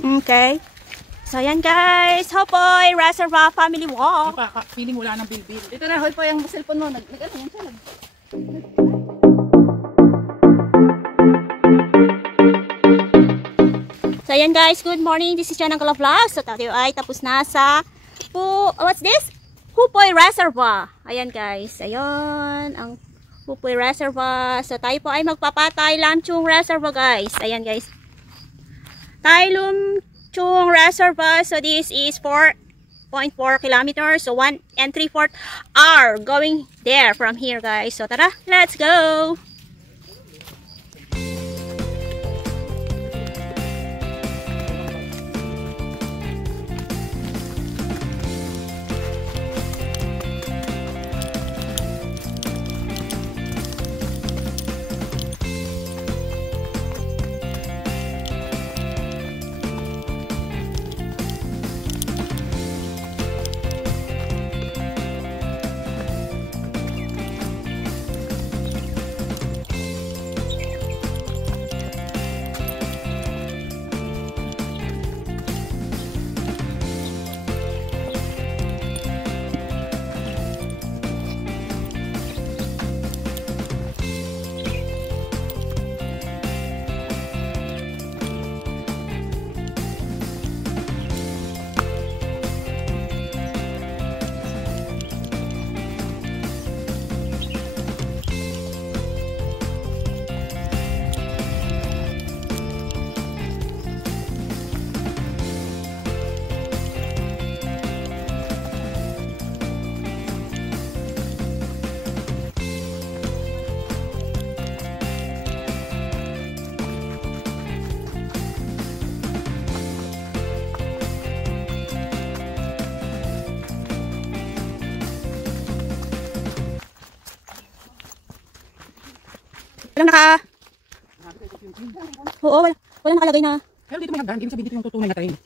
Okay. So, yan guys. Hopoy Reservoir Family Walk. Feeling wala ng bilbil. Dito na, hoy po yung cellphone mo. Ano yan siya? So, yan guys. Good morning. This is Janang Vlog. So, tayo ay tapos na sa what's this? Hopoy Reservoir. Ayan guys. Ayun. Ang Hopoy Reservoir. So, tayo po ay magpapatay Lamchung Reservoir guys. Ayan guys. Tailum Chung Reservoir. So this is 4.4 kilometers. So 1 3/4 hour going there from here guys. So tara, let's go! Walang Oo, wala nakalagay na. Pero dito may hagdan, hindi sabihin dito yung tutunay na train.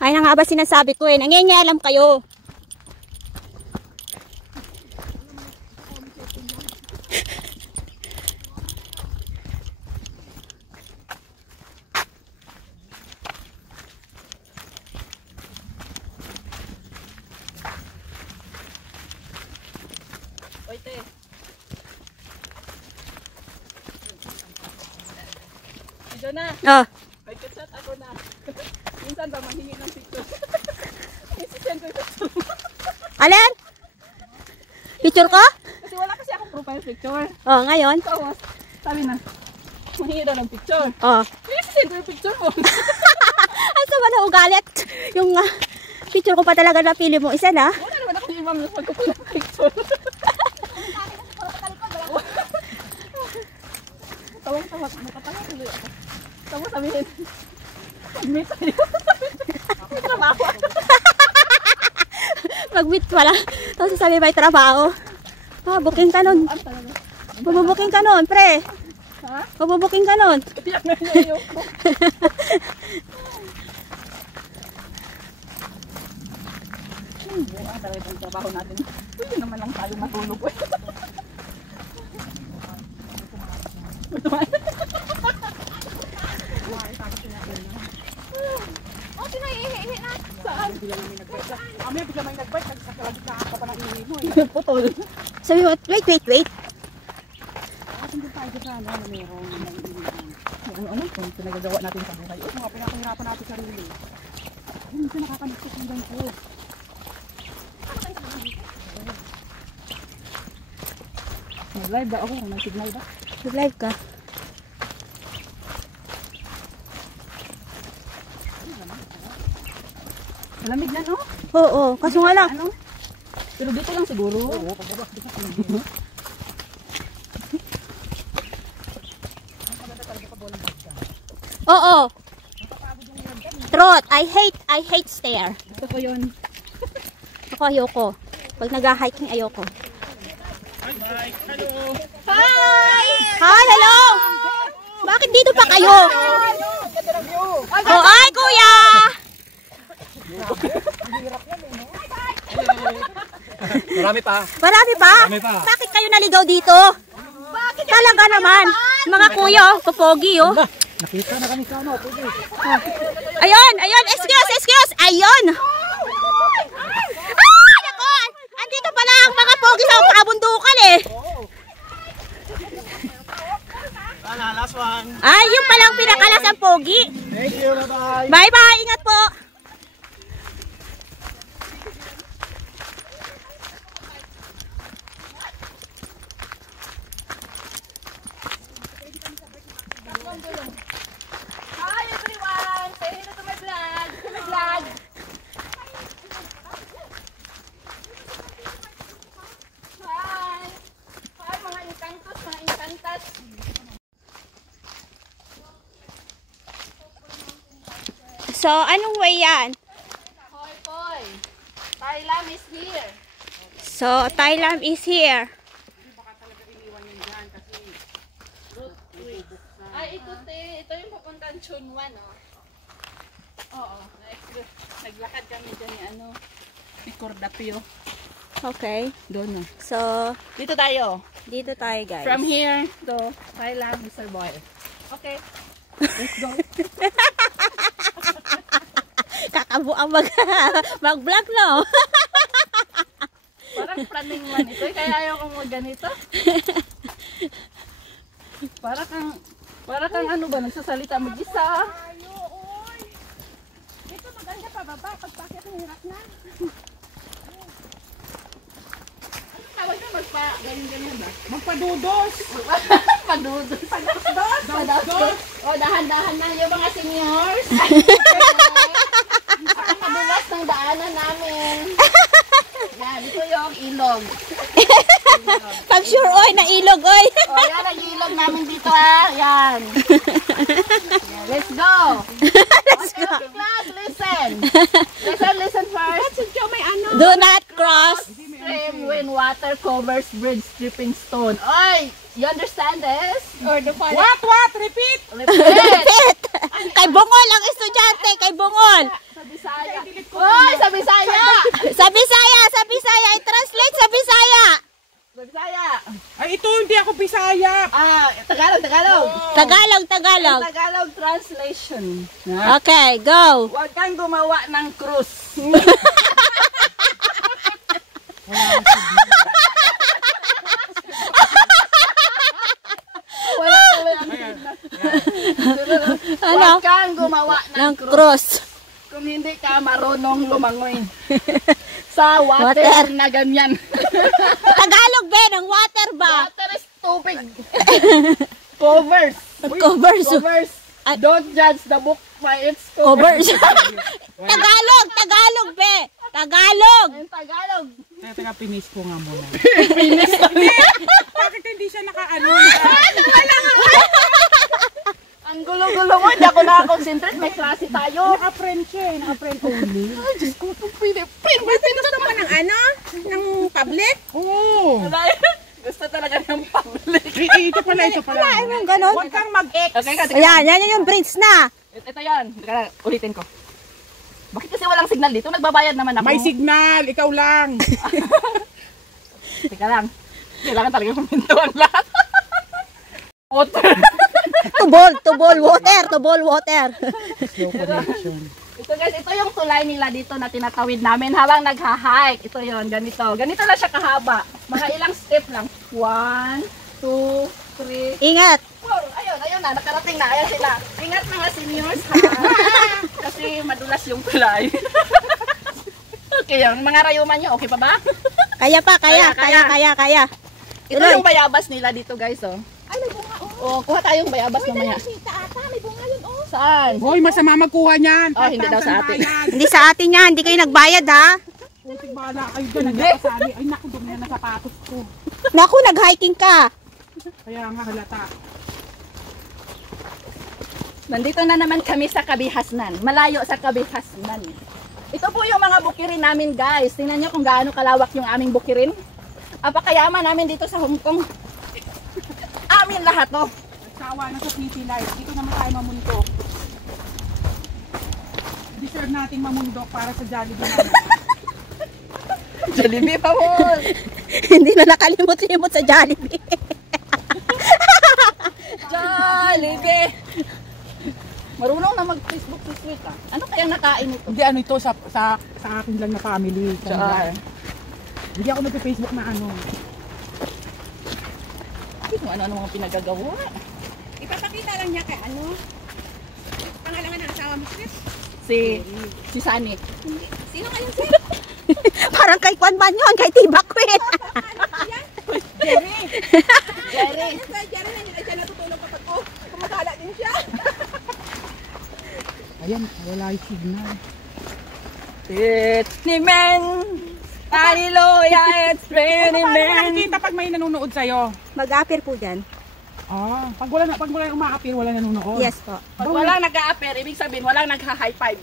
Ay na nga ba sinasabi ko eh, nangingialam kayo. Oite. Ito na. Oh. May chat ako na. Minsan ba manghingi ng picture? Isisend ko yung picture. Alin? Picture ko? Kasi wala kasi akong profile picture. Oh, ngayon. Tapos, sabi na, manghingi daw ng picture. Oh. Isisend ko yung picture mo. Asa ba na ugalit? Yung picture ko pa talaga napili mo. Isa na? Wala naman akong imam na magkukuha ng picture. Tawang-tawag, nakatawa tuloy ako. Tapos sabihin, mag-meet tayo. May trabaho. Mag-meet pala. Tapos sasabi may trabaho. Booking ka nun. Mabubuking ka nun, pre. Ha? Mabubuking ka nun. Tiyak na yun yung ko. Buwan talaga yung trabaho natin. Pwede naman lang tayo matulog. Saan? Amaya bigla may nagbike, nagsakalagit na ka pa ng ihi mo eh. Putol. Sabi mo, wait. Atin din tayo sa ano, meron. Ano? Kung pinagagawa natin sa buhay. Mga pinakahirapan natin sarili. Hindi siya nakakalistik ng ganito. Nag-live ba ako? Nag-signal ba? Mag-live ka. Malamig na, no? Oo, kaso nga lang. Ano? Pero dito lang siguro. Oo, pagbabas dito sa mga. Oo. Truth, I hate stair. Ito ko yun. Ako ayoko. Pag nag-hiking ayoko. Hi guys, hello! Hi! Hi, hello! Bakit Nandito pa kayo. Oh, ay, kuya. Marami pa. Marami pa? Marami pa. Bakit kayo naligaw dito? Talaga naman. Mga kuya, papogi, oh. Nakita na kami sa ano. Ayun, ayun. Excuse. Ayun. Ah, nako. Andito pala ang mga pogi sa kabundukan, eh. Last one. Ay, yung palang pinakalas ang pogi. Thank you, bye-bye. Bye-bye. Ingat po. Hi everyone! Say hello to my vlog! To my vlog! Hi! Hi mga inkantos, mga inkantas! So, anong way yan? Hoy, hoy! Thailand is here! So, Thailand is here. Ay, ito ito yung papuntang Chunwan, oh. Oo, naglakad kami dyan ni ano, ni Cordapio. Okay. Doon, no. So, Dito tayo. dito tayo, guys. From here to Thailand, Mr. Boy. Okay. Let's go. Kakabuang mag-vlog, no? Parang praning man ito. Kaya ayaw kong ganito. Para kang ano ba, nagsasalita mag-isa. Dito maganda pa baba. Pagpakit ng hirap na. Tawag na ganyan ba? Magpadudos. Padudos. Padudos. O, dahan-dahan na yung mga seniors. Ang kadulas ng daanan namin. Yan, ito yung ilog. Pag sure, oy, na ilog, oy. O, yan ang ilog namin dito, ha. Yan. Yan. Let's go. Let's go. Class, listen. Listen first. Do not cross. Stream when water covers bridge, stripping stone. Oy, you understand this? Or the fire? What? Repeat. Repeat. Kay Bungol ang estudyante, kay Bungol. Sa Bisaya. Oy, sa Bisaya. Sa Bisaya, i-translate sa Bisaya. Sa Bisaya. Ay, ito hindi ako Bisaya. Tagalog. Tagalog. Tagalog translation. Okay, go. Huwag kang gumawa ng krus. Ano? Huwag kang gumawa Ng ng krus cross. kung hindi ka marunong lumangoy sa water, Water. na ganyan. Tagalog, Ben, ang water ba? Water is tubig. Covers. Covers. Don't judge the book by its cover. Covers. Tagalog, Be. Tagalog. Ang Tagalog. Teka, pinis ko nga muna. Pinis kami. Bakit hindi siya naka-ano? Ang gulo-gulo mo, hindi ako nakakonsentrate. May klase tayo. Naka-friend siya eh. Naka-friend only. Ay, Diyos ko, itong Pilipin. May pinos naman ng ano? Ng public? Oo. Gusto talaga ng public. Ito pala. Anong ganon? Huwag kang mag-ex. Okay, Ayan, yan yung bridge na. ito yan. Teka, ulitin ko. Bakit kasi walang signal dito? Nagbabayad naman ako. May signal. Ikaw lang. Teka lang. Kailangan talaga kumintuan lahat. Water. Tubol water. Slow connection. Ito guys, ito yung tulay nila dito na tinatawid namin habang nagha-hike. Ito yon, ganito. Ganito na siya kahaba. Mga ilang step lang. 1, 2, 3, Ingat. 4. Ayun na, nakarating na. Ayan sila. Ingat mga seniors ha. Kasi madulas yung tulay. Okay, yung mga rayuman nyo, okay pa ba? Kaya. Ito yung bayabas nila dito guys, oh. Ay, may bunga, oh. Kuha tayong bayabas mamaya. May bunga yun, oh. Saan? Hoy, masama magkuha niyan. Oh, hindi daw sa atin. Hindi sa atin yan. Hindi kayo nagbayad, ha? Putik bahala kayo dyan. Nagkakasali. Ay, naku, dumi na sapatos ko. Naku, nag-hiking ka. Kaya nga halata. Nandito na naman kami sa Kabihasnan. Malayo sa Kabihasnan. Ito po yung mga bukirin namin guys. Tingnan nyo kung gaano kalawak yung aming bukirin. Apakayaman namin dito sa Hong Kong. Amin lahat to. Sawa na sa city life. Dito naman tayo mamundok. Deserve nating mamundok para sa Jollibee naman. Jollibee pa mo. Hindi na nakalimot-limot sa Jollibee. Jollibee. Marunong na mag-Facebook si Sweet ah. Ano kaya nakain ito? Hindi, ano ito, sa akin lang na family. Saan? Hindi ako nag-Facebook na ano. Hindi kung ano-ano mga pinagagawa. Ipapakita lang niya kay ano. Pangalangan ng asawa mo, Sweet? Si Sunny. Sino kayong Sweet? Parang kay Kwan Man yun, kay Tibak Queen. Jerry! Jerry. Jerry na hindi siya natutulog kapag ko. Kumakala din siya. Ayan, wala yung signal. It's ni men. Hallelujah, it's pretty Paano men. nakikita pag may nanonood sa'yo? Mag-appear po dyan. Ah, pag wala umaapir, wala nanonood. Yes po. Pag walang nag-a-appear, ibig sabihin walang nagha-high five.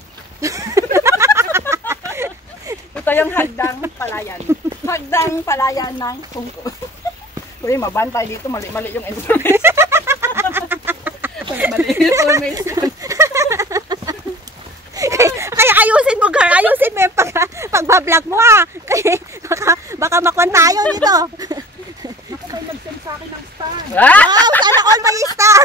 Ito yung hagdang palayan. Hagdang palayan ng Hungko. Uy, mabantay dito. Mali-mali yung information. Mali-mali yung information. Kaya ayusin mo, girl. Ayusin mo yung pagbablog mo, ha. Kaya baka makuha tayo nito. Ako may nag-send sa akin ng star. Wow, sana all may star.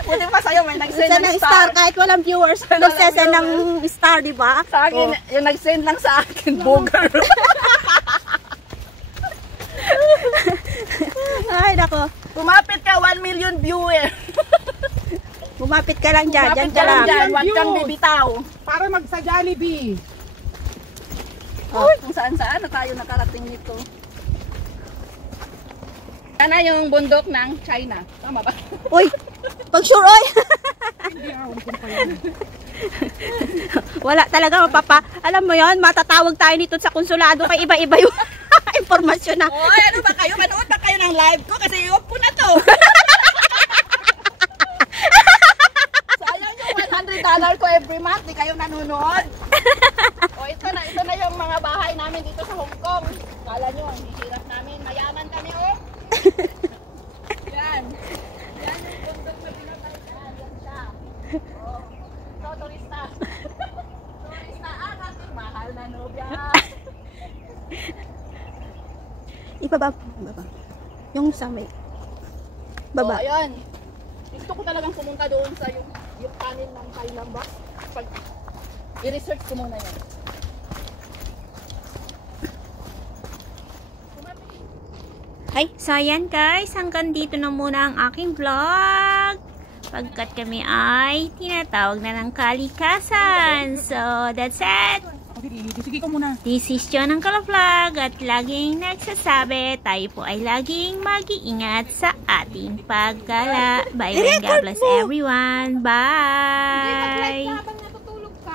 Buti pa sa'yo, may nag-send Send ng ng star. star. Kahit walang viewers, nagsasend ng star, di ba? Sa akin, yung nag-send lang sa akin, booger. Ay, nako. Kumapit ka, 1 million viewer. Bumapit ka lang dyan. Dyan Kumapit ka lang. dyan, huwag kang Views. bibitaw. Para sa Jollibee. Oh, kung saan-saan na tayo nakarating nito. Yan na yung bundok ng China. Tama ba? Uy, pag sure, oy. Hindi ako pa yan. Wala talaga mapapa. Alam mo yon, matatawag tayo nito sa konsulado kay iba-iba yung impormasyon na. Oy, ano ba kayo? Manood ba kayo ng live ko? Kasi i-off ko na to. Sayang yung $100 ko every month. Di kayo nanonood. O, ito na yung mga bahay namin dito sa Hong Kong. Kala nyo, ang hihirap namin. Mayaman kami, oh. Yan. Yan yung bundok na pinatay na. Yan siya. Oh. So, turista. Turista ang ating mahal na nobya. Ibaba. Yung sa may. Baba. Oh, ayan. Gusto ko talagang pumunta doon sa yung kanin ng Thailand ba? Pag i-research ko muna yan. Ay, so ayan guys, hanggang dito na muna ang aking vlog. Pagkat kami ay tinatawag na ng kalikasan. So, that's it. Sige ko muna. This is John ang Vlog at laging nagsasabi, tayo po ay laging mag-iingat sa ating paggala. Bye bye, God bless everyone. Bye! Habang natutulog ka.